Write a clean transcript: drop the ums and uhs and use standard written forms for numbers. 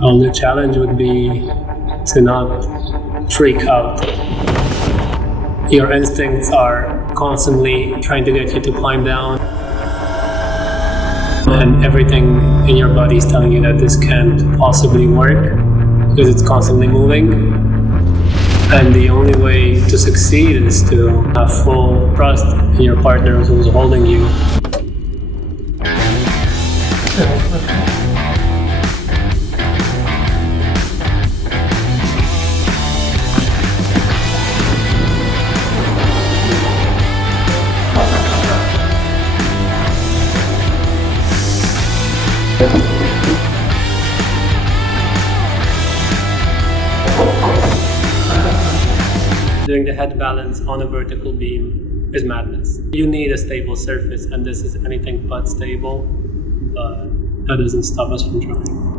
Well, the challenge would be to not freak out. Your instincts are constantly trying to get you to climb down, and everything in your body is telling you that this can't possibly work because it's constantly moving. And the only way to succeed is to have full trust in your partner who's holding you. Doing the head balance on a vertical beam is madness. You need a stable surface, and this is anything but stable, but that doesn't stop us from trying.